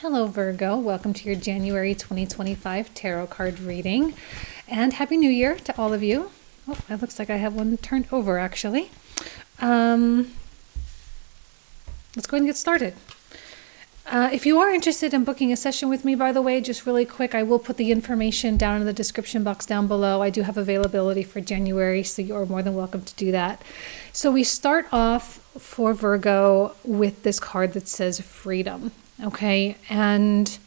Hello, Virgo. Welcome to your January 2025 tarot card reading. And Happy New Year to all of you. Oh, it looks like I have one turned over, actually. Let's go ahead and get started. If you are interested in booking a session with me, by the way, just really quick, I will put the information down in the description box down below. I do have availability for January, so you're more than welcome to do that. So we start off for Virgo with this card that says freedom. Okay, and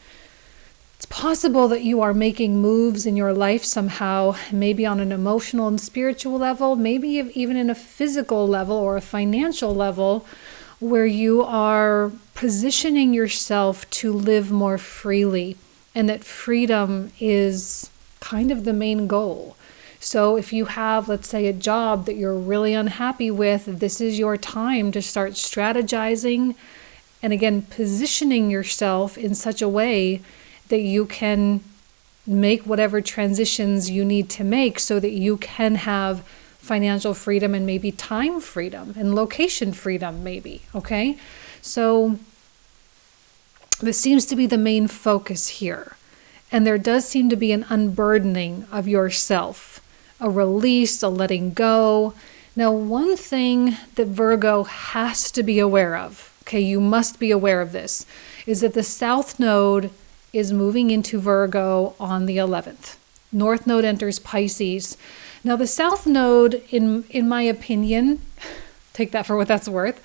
it's possible that you are making moves in your life somehow, maybe on an emotional and spiritual level, maybe even in a physical level or a financial level, where you are positioning yourself to live more freely, and that freedom is kind of the main goal. So if you have, let's say, a job that you're really unhappy with, this is your time to start strategizing and again, positioning yourself in such a way that you can make whatever transitions you need to make so that you can have financial freedom and maybe time freedom and location freedom maybe, okay? So this seems to be the main focus here. And there does seem to be an unburdening of yourself, a release, a letting go. Now, one thing that Virgo has to be aware of, okay, you must be aware of this, is that the South Node is moving into Virgo on the 11th. North Node enters Pisces. Now the South Node, in my opinion, take that for what that's worth,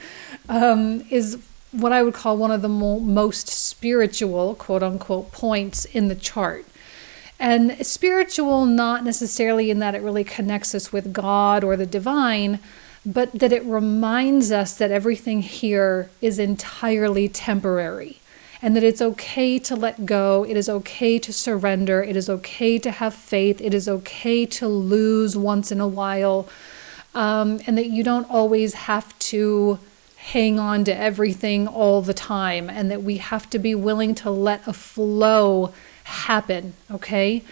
is what I would call one of the most spiritual, quote unquote, points in the chart. And spiritual, not necessarily in that it really connects us with God or the divine, but that it reminds us that everything here is entirely temporary and that it's okay to let go. It is okay to surrender. It is okay to have faith. It is okay to lose once in a while, and that you don't always have to hang on to everything all the time, and that we have to be willing to let a flow happen, okay?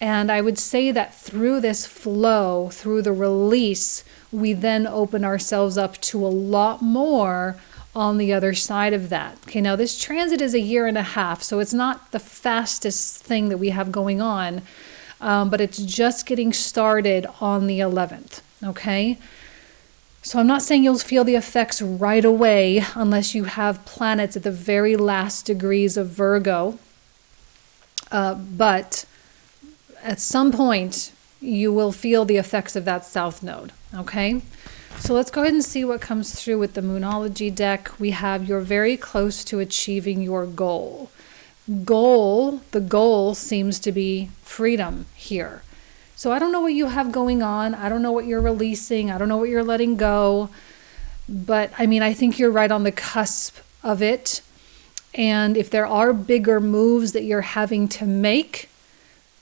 And I would say that through this flow, through the release, we then open ourselves up to a lot more on the other side of that. Okay, now this transit is 1.5 years, so it's not the fastest thing that we have going on, but it's just getting started on the 11th, okay? So I'm not saying you'll feel the effects right away unless you have planets at the very last degrees of Virgo, but at some point you will feel the effects of that South Node, okay? So let's go ahead and see what comes through with the Moonology deck. We have you're very close to achieving your goal. The goal seems to be freedom here. So I don't know what you have going on. I don't know what you're releasing. I don't know what you're letting go. But I mean, I think you're right on the cusp of it. And if there are bigger moves that you're having to make,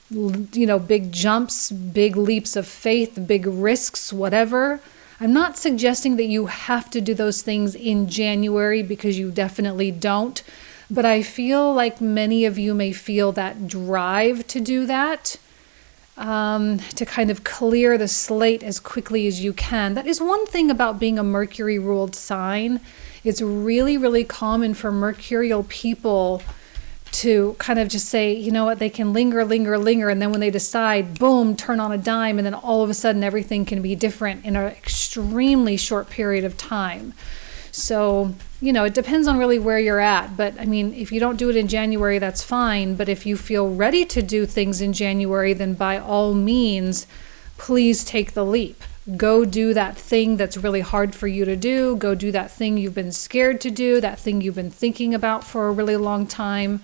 you know, big jumps, big leaps of faith, big risks, whatever, I'm not suggesting that you have to do those things in January, because you definitely don't. But I feel like many of you may feel that drive to do that, to kind of clear the slate as quickly as you can. That is one thing about being a Mercury-ruled sign. It's really, really common for Mercurial people to kind of just say, you know what, they can linger, and then when they decide, boom, turn on a dime, and then all of a sudden everything can be different in an extremely short period of time. So, you know, it depends on really where you're at. But I mean, if you don't do it in January, that's fine. But if you feel ready to do things in January, then by all means, please take the leap. Go do that thing that's really hard for you to do. Go do that thing you've been scared to do, that thing you've been thinking about for a really long time.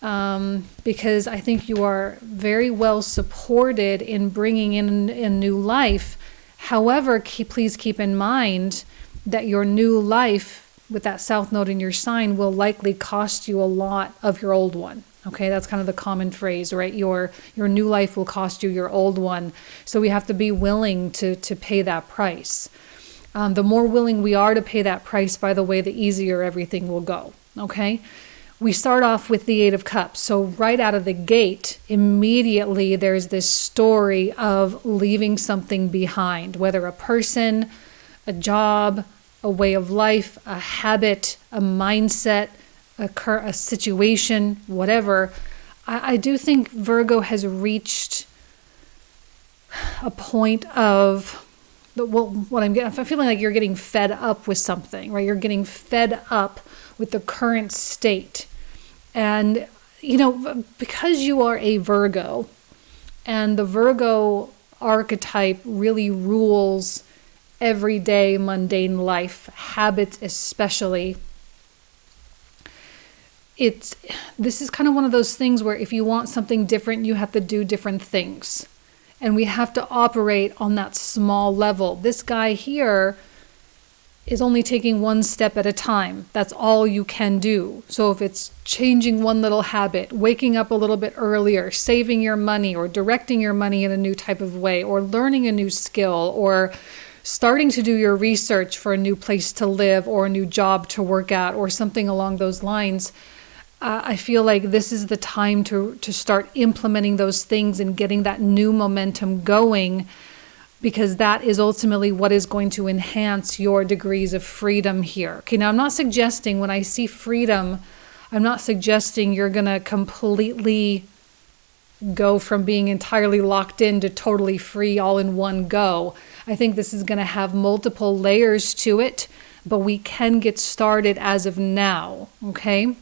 Because I think you are very well supported in bringing in a new life. However, please keep in mind that your new life with that South Node in your sign will likely cost you a lot of your old one. Okay, that's kind of the common phrase, right? Your new life will cost you your old one. So we have to be willing to pay that price. The more willing we are to pay that price, by the way, the easier everything will go. Okay? We start off with the 8 of Cups. So right out of the gate, immediately there's this story of leaving something behind, whether a person, a job, a way of life, a habit, a mindset, a situation, whatever, I do think Virgo has reached a point of, what I'm feeling like you're getting fed up with something, right? You're getting fed up with the current state. And, because you are a Virgo, and the Virgo archetype really rules everyday mundane life, habits especially, this is kind of one of those things where if you want something different, you have to do different things. And we have to operate on that small level. This guy here is only taking one step at a time. That's all you can do. So if it's changing one little habit, waking up a little bit earlier, saving your money, or directing your money in a new type of way, or learning a new skill, or starting to do your research for a new place to live or a new job to work at, or something along those lines, I feel like this is the time to start implementing those things and getting that new momentum going, because that is ultimately what is going to enhance your degrees of freedom here. Okay, now I'm not suggesting, when I see freedom, I'm not suggesting you're going to completely go from being entirely locked in to totally free all in one go. I think this is going to have multiple layers to it, but we can get started as of now, okay?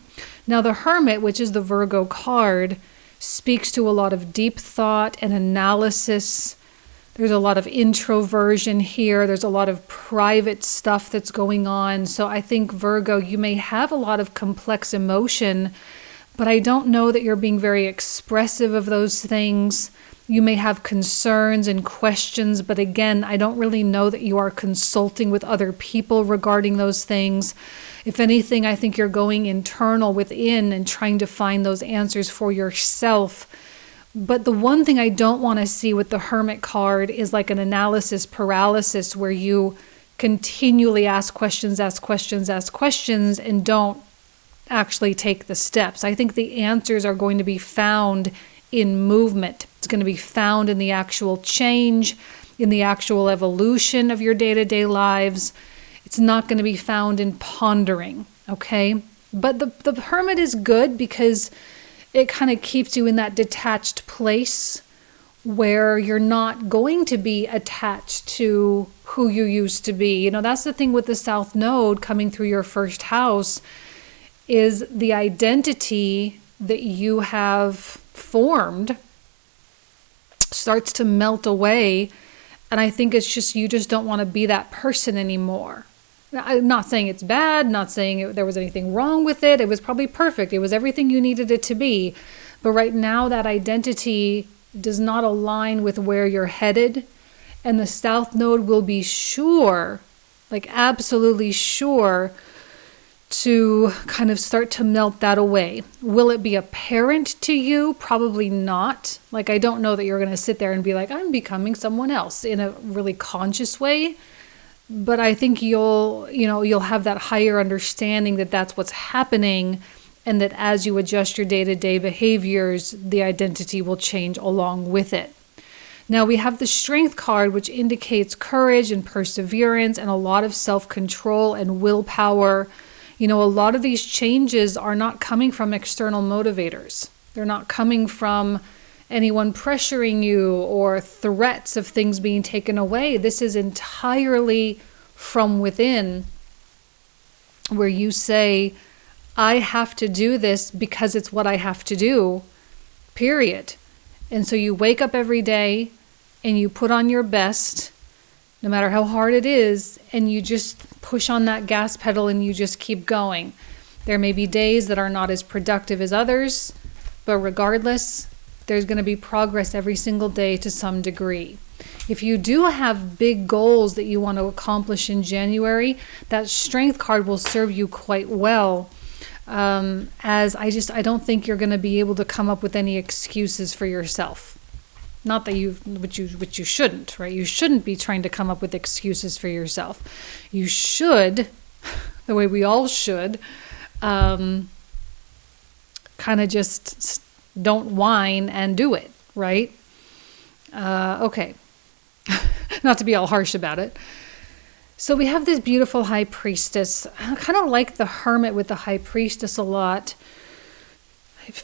Now the Hermit, which is the Virgo card, speaks to a lot of deep thought and analysis. There's a lot of introversion here. There's a lot of private stuff that's going on. So I think Virgo, you may have a lot of complex emotion, but I don't know that you're being very expressive of those things. You may have concerns and questions, but again, I don't really know that you are consulting with other people regarding those things. If anything, I think you're going internal within and trying to find those answers for yourself. But the one thing I don't want to see with the Hermit card is like an analysis paralysis where you continually ask questions, and don't actually take the steps. I think the answers are going to be found in movement. It's going to be found in the actual change, in the actual evolution of your day-to-day lives. It's not going to be found in pondering, okay? But the Hermit is good because it kind of keeps you in that detached place where you're not going to be attached to who you used to be. That's the thing with the South Node coming through your first house, is the identity that you have formed starts to melt away. And I think it's just, you just don't want to be that person anymore. I'm not saying it's bad, not saying there was anything wrong with it. It was probably perfect. It was everything you needed it to be. But right now that identity does not align with where you're headed. And the South Node will be sure, like absolutely sure, to kind of start to melt that away. Will it be apparent to you? Probably not. Like, I don't know that you're going to sit there and be like, I'm becoming someone else in a really conscious way. But I think you'll have that higher understanding that that's what's happening, and that as you adjust your day-to-day behaviors, the identity will change along with it. Now we have the Strength card, which indicates courage and perseverance and a lot of self-control and willpower. A lot of these changes are not coming from external motivators. They're not coming from anyone pressuring you or threats of things being taken away. This is entirely from within, where you say, I have to do this because it's what I have to do, period. And so you wake up every day and you put on your best, no matter how hard it is, and you just push on that gas pedal and you just keep going. There may be days that are not as productive as others, but regardless, there's going to be progress every single day to some degree. If you do have big goals that you want to accomplish in January, that Strength card will serve you quite well. As I don't think you're going to be able to come up with any excuses for yourself. Not that which you shouldn't, right? You shouldn't be trying to come up with excuses for yourself. You should, the way we all should, kind of just don't whine and do it, right? Okay. Not to be all harsh about it. So we have this beautiful high priestess. I kind of like the hermit with the high priestess a lot. It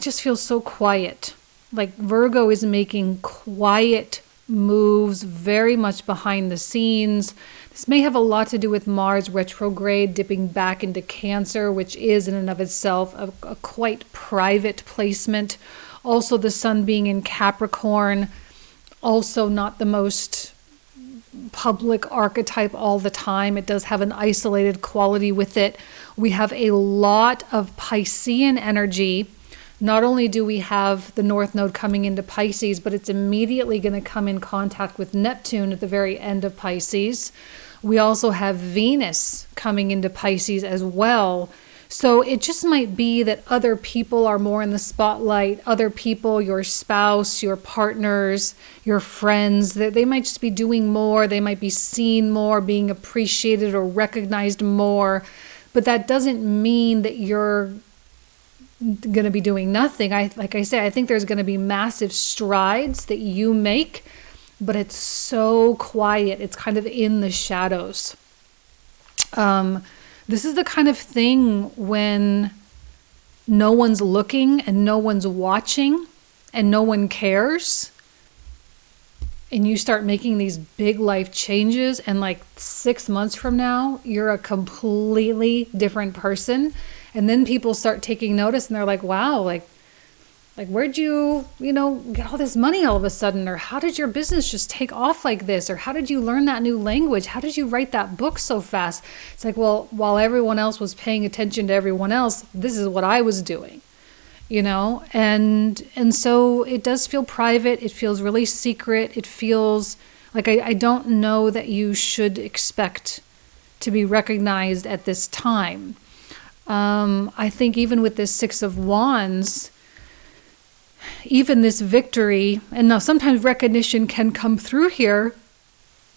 just feels so quiet. Like Virgo is making quiet moves very much behind the scenes. This may have a lot to do with Mars retrograde dipping back into Cancer, which is in and of itself a quite private placement. Also the sun being in Capricorn, also not the most public archetype all the time. It does have an isolated quality with it. We have a lot of Piscean energy. Not only do we have the North Node coming into Pisces, but it's immediately going to come in contact with Neptune at the very end of Pisces. We also have Venus coming into Pisces as well. So it just might be that other people are more in the spotlight. Other people, your spouse, your partners, your friends, they might just be doing more. They might be seen more, being appreciated or recognized more. But that doesn't mean that you're going to be doing nothing. Like I say, I think there's going to be massive strides that you make, but it's so quiet. It's kind of in the shadows. This is the kind of thing when no one's looking and no one's watching and no one cares, and you start making these big life changes, and like 6 months from now, you're a completely different person. And then people start taking notice and they're like, wow, like where'd you get all this money all of a sudden? Or how did your business just take off like this? Or how did you learn that new language? How did you write that book so fast? It's like, well, while everyone else was paying attention to everyone else, this is what I was doing, and so it does feel private. It feels really secret. It feels like I don't know that you should expect to be recognized at this time. I think even with this Six of Wands, even this victory, and now sometimes recognition can come through here,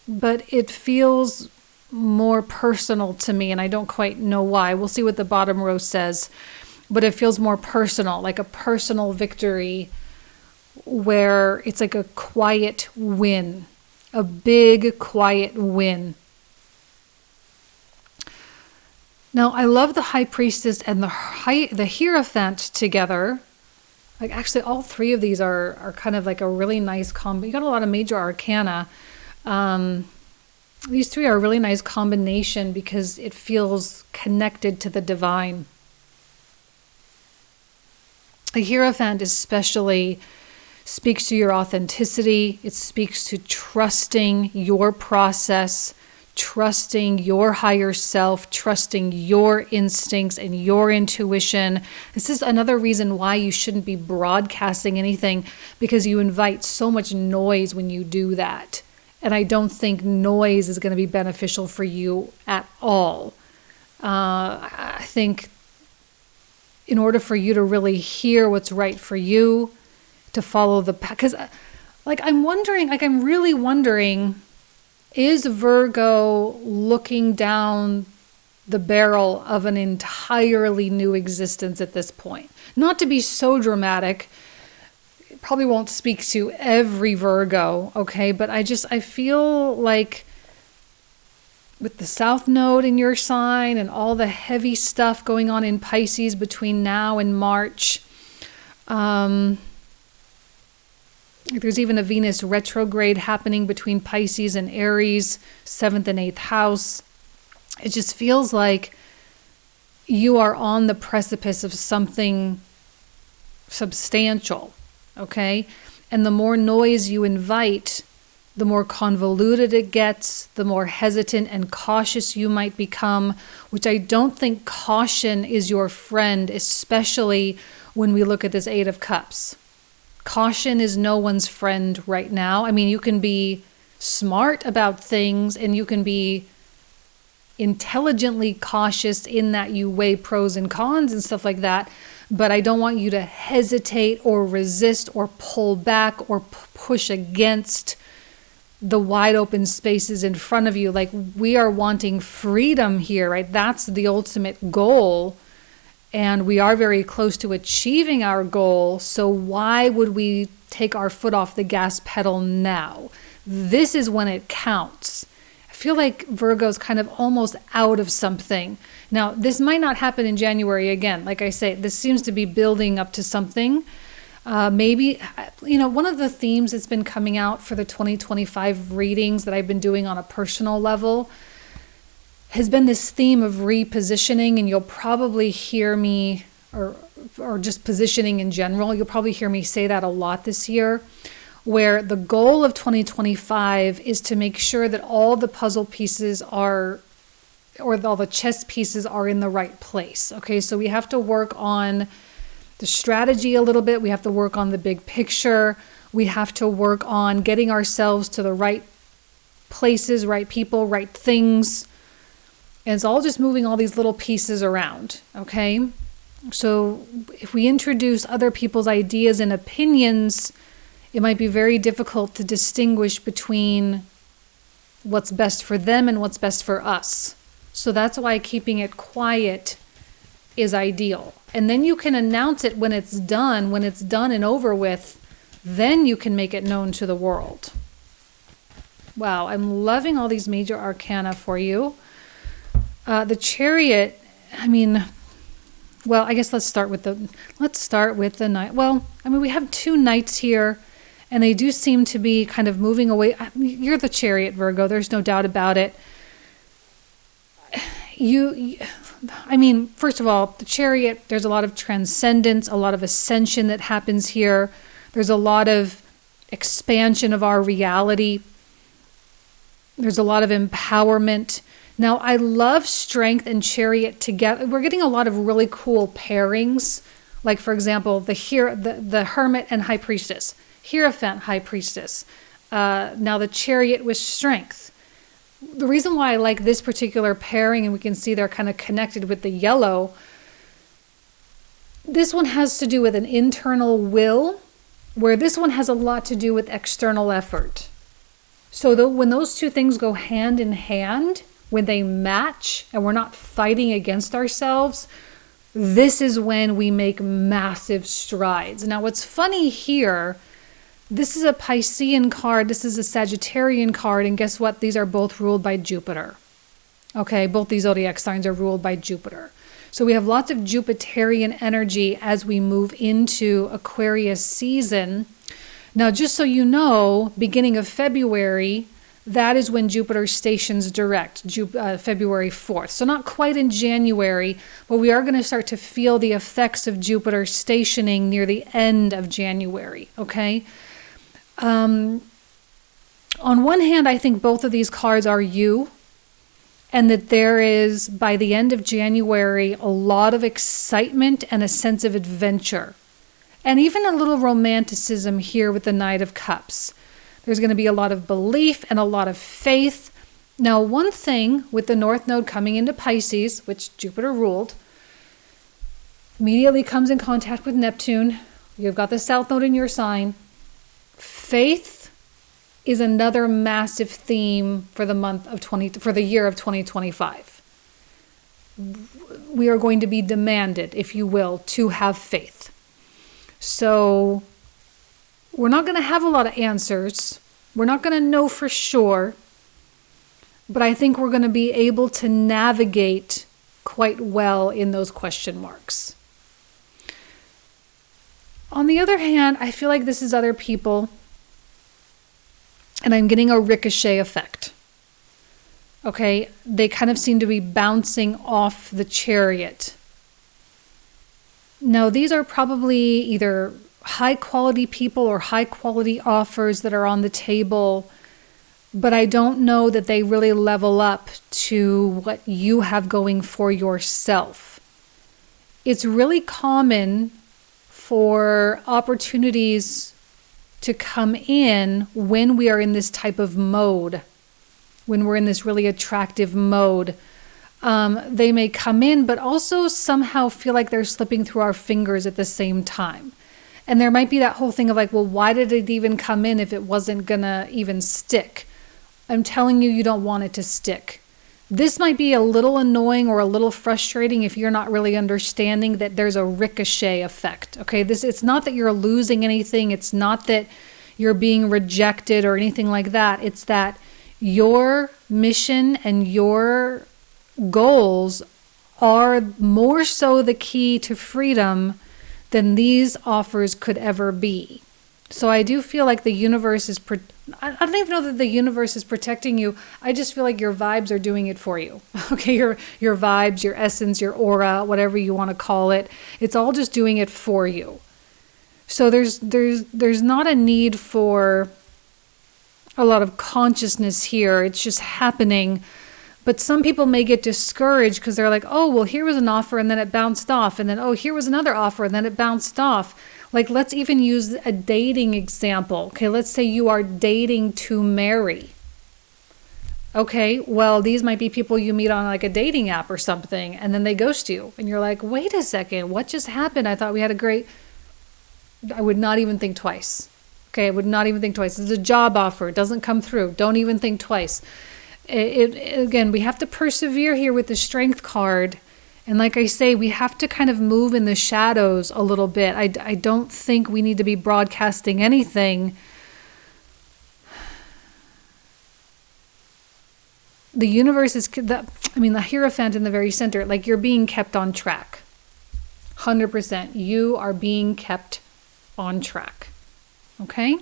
but it feels more personal to me, and I don't quite know why. We'll see what the bottom row says, but it feels more personal, like a personal victory where it's like a quiet win, a big quiet win. Now, I love the High Priestess and the Hierophant together. Like actually all three of these are kind of like a really nice combo. You got a lot of major arcana. These three are a really nice combination because it feels connected to the divine. The Hierophant especially speaks to your authenticity. It speaks to trusting your process, trusting your higher self, trusting your instincts and your intuition. This is another reason why you shouldn't be broadcasting anything, because you invite so much noise when you do that. And I don't think noise is going to be beneficial for you at all. I think in order for you to really hear what's right for you, to follow the path, because I'm really wondering, is Virgo looking down the barrel of an entirely new existence at this point? Not to be so dramatic, it probably won't speak to every Virgo, okay? But I feel like with the South Node in your sign and all the heavy stuff going on in Pisces between now and March, there's even a Venus retrograde happening between Pisces and Aries, 7th and 8th house. It just feels like you are on the precipice of something substantial, okay? And the more noise you invite, the more convoluted it gets, the more hesitant and cautious you might become, which I don't think caution is your friend, especially when we look at this Eight of Cups. Caution is no one's friend right now. I mean, you can be smart about things and you can be intelligently cautious in that you weigh pros and cons and stuff like that. But I don't want you to hesitate or resist or pull back or push against the wide open spaces in front of you. Like, we are wanting freedom here, right? That's the ultimate goal. And we are very close to achieving our goal. So why would we take our foot off the gas pedal now? this is when it counts. I feel like Virgo's kind of almost out of something. Now, this might not happen in January again. Like I say, this seems to be building up to something. Maybe, one of the themes that's been coming out for the 2025 readings that I've been doing on a personal level has been this theme of repositioning, and you'll probably hear me, or just positioning in general, you'll probably hear me say that a lot this year, where the goal of 2025 is to make sure that all the puzzle pieces are, or all the chess pieces are in the right place. Okay, so we have to work on the strategy a little bit. We have to work on the big picture. We have to work on getting ourselves to the right places, right people, right things. And it's all just moving all these little pieces around, okay? So if we introduce other people's ideas and opinions, it might be very difficult to distinguish between what's best for them and what's best for us. So that's why keeping it quiet is ideal. And then you can announce it when it's done and over with, then you can make it known to the world. Wow, I'm loving all these major arcana for you. The Chariot, I guess let's start with the Knight. We have two knights here, and they do seem to be kind of moving away. You're the Chariot, Virgo. There's no doubt about it. First of all, the Chariot, there's a lot of transcendence, a lot of ascension that happens here. There's a lot of expansion of our reality. There's a lot of empowerment. Now, I love Strength and Chariot together. We're getting a lot of really cool pairings. Like, for example, the Hermit and High Priestess. Hierophant, High Priestess. Now, the Chariot with Strength. The reason why I like this particular pairing, and we can see they're kind of connected with the yellow, this one has to do with an internal will, where this one has a lot to do with external effort. So when those two things go hand in hand, when they match and we're not fighting against ourselves, this is when we make massive strides. Now, what's funny here, this is a Piscean card, this is a Sagittarian card, and guess what? These are both ruled by Jupiter. Okay, both these zodiac signs are ruled by Jupiter. So we have lots of Jupiterian energy as we move into Aquarius season. Now, just so you know, beginning of February, that is when Jupiter stations direct, February 4th. So not quite in January, but we are going to start to feel the effects of Jupiter stationing near the end of January, okay? On one hand, I think both of these cards are you, and that there is, by the end of January, a lot of excitement and a sense of adventure. And even a little romanticism here with the Knight of Cups. There's going to be a lot of belief and a lot of faith. Now, one thing with the North Node coming into Pisces, which Jupiter ruled, immediately comes in contact with Neptune. You've got the South Node in your sign. Faith is another massive theme for the year of 2025. We are going to be demanded, if you will, to have faith. So we're not going to have a lot of answers. We're not going to know for sure. But I think we're going to be able to navigate quite well in those question marks. On the other hand, I feel like this is other people, and I'm getting a ricochet effect. Okay, they kind of seem to be bouncing off the Chariot. Now, these are probably either high quality people or high quality offers that are on the table, but I don't know that they really level up to what you have going for yourself. It's really common for opportunities to come in when we are in this type of mode, when we're in this really attractive mode. They may come in, but also somehow feel like they're slipping through our fingers at the same time. And there might be that whole thing of like, well, why did it even come in if it wasn't gonna even stick? I'm telling you, you don't want it to stick. This might be a little annoying or a little frustrating if you're not really understanding that there's a ricochet effect. Okay, it's not that you're losing anything. It's not that you're being rejected or anything like that. It's that your mission and your goals are more so the key to freedom than these offers could ever be. So I do feel like the universe is, I don't even know that the universe is protecting you. I just feel like your vibes are doing it for you. Okay, your vibes, your essence, your aura, whatever you want to call it. It's all just doing it for you. So there's not a need for a lot of consciousness here. It's just happening. But some people may get discouraged because they're like, oh, well, here was an offer and then it bounced off. And then, oh, here was another offer and then it bounced off. Like, let's even use a dating example. Okay, let's say you are dating to marry. Okay, well, these might be people you meet on like a dating app or something, and then they ghost you. And you're like, wait a second, what just happened? I thought we had a great... I would not even think twice. Okay, I would not even think twice. It's a job offer. It doesn't come through. Don't even think twice. Again, we have to persevere here with the Strength card. And like I say, we have to kind of move in the shadows a little bit. I don't think we need to be broadcasting anything. The universe is, the Hierophant in the very center, like you're being kept on track. 100%. You are being kept on track. Okay?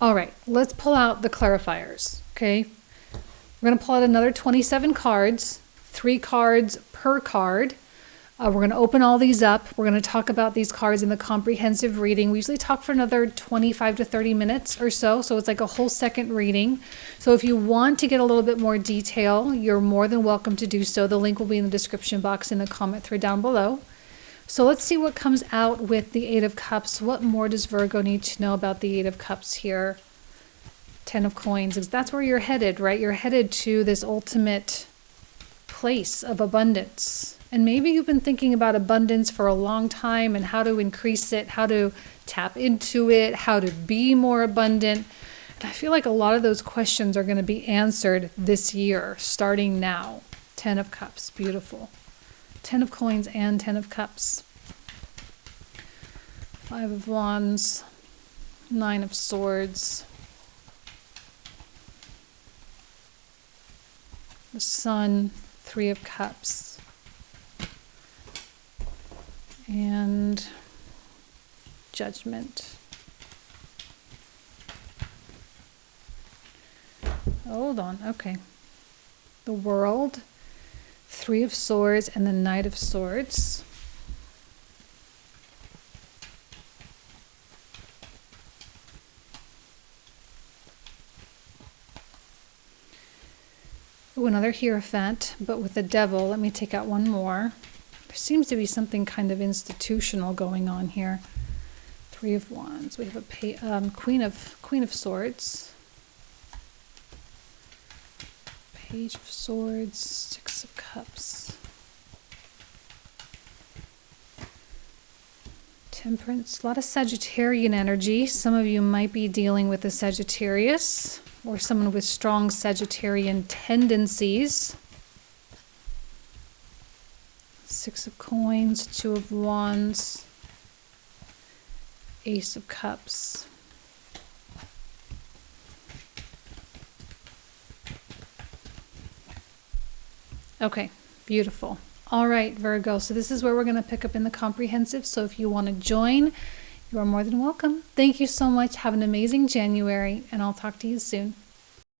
All right, let's pull out the clarifiers. Okay? We're going to pull out another 27 cards. 3 cards per card. We're going to open all these up. We're going to talk about these cards in the comprehensive reading. We usually talk for another 25 to 30 minutes or so. So it's like a whole second reading. So if you want to get a little bit more detail, you're more than welcome to do so. The link will be in the description box in the comment thread down below. So let's see what comes out with the 8 of Cups. What more does Virgo need to know about the 8 of Cups here? 10 of Coins. That's where you're headed, right? You're headed to this ultimate place of abundance. And maybe you've been thinking about abundance for a long time and how to increase it, how to tap into it, how to be more abundant. And I feel like a lot of those questions are going to be answered this year, starting now. 10 of Cups, beautiful. 10 of Coins and 10 of Cups. 5 of Wands, 9 of Swords. The Sun, 3 of Cups, and Judgment. Hold on, okay. The World, 3 of Swords, and the Knight of Swords. Ooh, another Hierophant, but with the Devil. Let me take out one more. There seems to be something kind of institutional going on here. 3 of Wands. We have a Queen of Swords. Page of Swords. 6 of Cups. Temperance. A lot of Sagittarian energy. Some of you might be dealing with a Sagittarius, or someone with strong Sagittarian tendencies. 6 of Coins, 2 of Wands, Ace of Cups. Okay, beautiful. All right, Virgo. So this is where we're going to pick up in the comprehensive. So if you want to join, you are more than welcome. Thank you so much. Have an amazing January, and I'll talk to you soon.